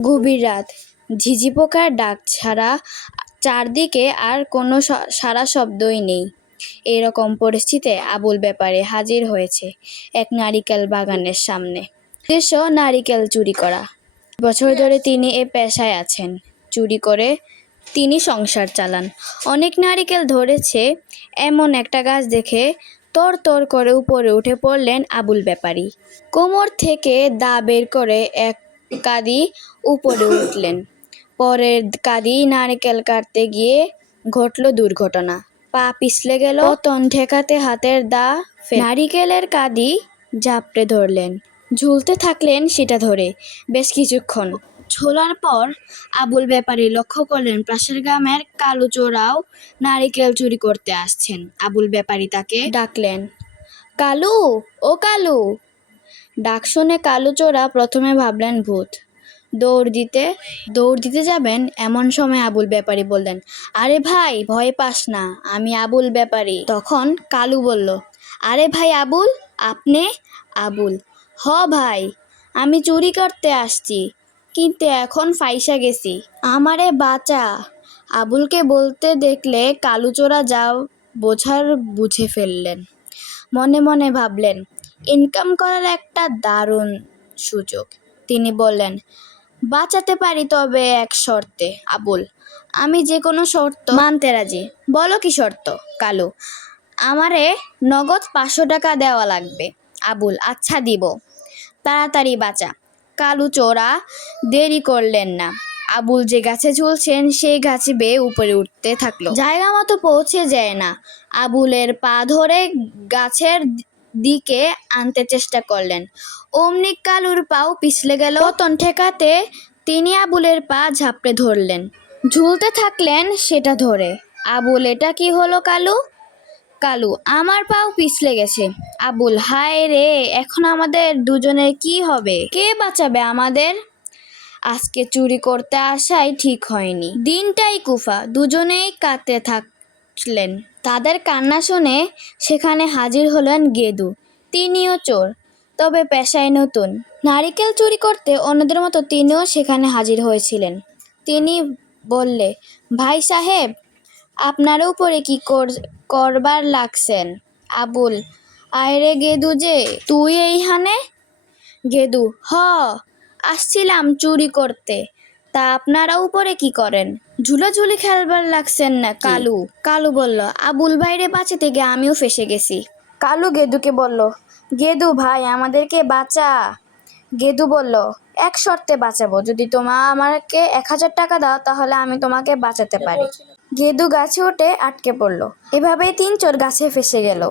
গভীর রাত, ঝিঁঝি পোকার ডাক ছাড়া চারদিকে আর কোনো সারা শব্দই নেই। এরকম পরিস্থিতিতে আবুল ব্যাপারী হাজির হয়েছে এক নারিকেল বাগানের সামনে। উদ্দেশ্য নারিকেল চুরি করা। বছর ধরে তিনি এ পেশায় আছেন। চুরি করে তিনি সংসার চালান। অনেক নারিকেল ধরেছে এমন একটা গাছ দেখে তর তর করে উপরে উঠে পড়লেন আবুল ব্যাপারী। কোমর থেকে দা বের করে এক কাঁদি উপরে উঠলেন। পরের কাঁদি নারকেল কাটতে গিয়ে ঘটল দুর্ঘটনা। পা পিছলে গেল, পতন ঠেকাতে হাতের দা নারিকেলের কাঁদি ঝাপটে ধরলেন। ঝুলতে থাকলেন সেটা ধরে বেশ কিছুক্ষণ। ঝোলার পর আবুল ব্যাপারী লক্ষ্য করলেন পাশের গ্রামের কালু চোরাও নারিকেল চুরি করতে আসছেন। আবুল ব্যাপারী তাকে ডাকলেন, কালু, ও কালু। ডাক শুনে কালু চোরা প্রথমে ভাবলেন ভূত। দৌড় দিতে যাবেন এমন সময় আবুল ব্যাপারী বললেন, আরে ভাই, ভয় পাস না, আমি আবুল ব্যাপারী। তখন কালু বলল, আরে ভাই আবুল, আপনি? আবুল, হ ভাই, আমি চুরি করতে আসছি, কিন্তু এখন ফাইসা গেছি, আমারে বাঁচা। আবুলকে বলতে দেখলে কালুচোরা যা বোঝার বুঝে ফেললেন। মনে মনে ভাবলেন, ইনকাম করার একটা দারুণ সুযোগ। তিনি বললেন, বাঁচাতে পারি, তবে এক শর্তে। আবুল, আমি যে কোনো শর্ত মানতে রাজি। বলো কি শর্ত? কালু, আমারে নগদ 500 টাকা দেওয়া লাগবে। আবুল, আচ্ছা দিব, তাড়াতাড়ি বাঁচা। কালু চোরা দেরি করলেন না। আবুল যে গাছে ঝুলছেন সেই গাছে বেয়ে উপরে উঠতে থাকলো। জায়গা মতো পৌঁছে যায় না। আবুলের পা ধরে গাছের দিকে আনতে চেষ্টা করলেন। অমনি কালুর পাও পিছলে গেল। পতন ঠেকাতে তিনি আবুলের পা ঝাপড়ে ধরলেন। ঝুলতে থাকলেন সেটা ধরে। আবুল, এটা কি হলো কালু? কালু, আমার পাও পিছলে গেছে। আবুল, হায় রে, এখন আমাদের দুজনের কি হবে? কে বাঁচাবে আমাদের? আজকে চুরি করতে আসাই ঠিক হয়নি। দিনটাই কুফা। দুজনেই কাঁদতে থাকলেন। তাদের কান্না শুনে সেখানে হাজির হলেন গেদু। তিনিও চোর, তবে পেশায় নতুন। নারিকেল চুরি করতে অন্যদের মতো তিনিও সেখানে হাজির হয়েছিলেন। তিনি বললে, ভাই সাহেব, আপনার উপরে কি করবার লাগছেন? আবুল, আয়রে গেদু, যে তুই এইখানে? গেদু, হ, আসছিলাম চুরি করতে। তা আপনারা উপরে কি করেন? ঝুলাঝুলি খেলবার লাগছেন না? কালু বলল, আবুল ভাইরে বাঁচাতে গিয়ে আমিও ফেসে গেছি। কালু গেদুকে বলল, গেদু ভাই, আমাদেরকে বাঁচা। গেদু বলল, এক শর্তে বাঁচাবো, যদি আমাকে 1000 টাকা দাও, তাহলে আমি তোমাকে বাঁচাতে পারি। গেদু গাছে উঠে আটকে পড়ল। এভাবেই 3 চোর গাছে ফেসে গেল।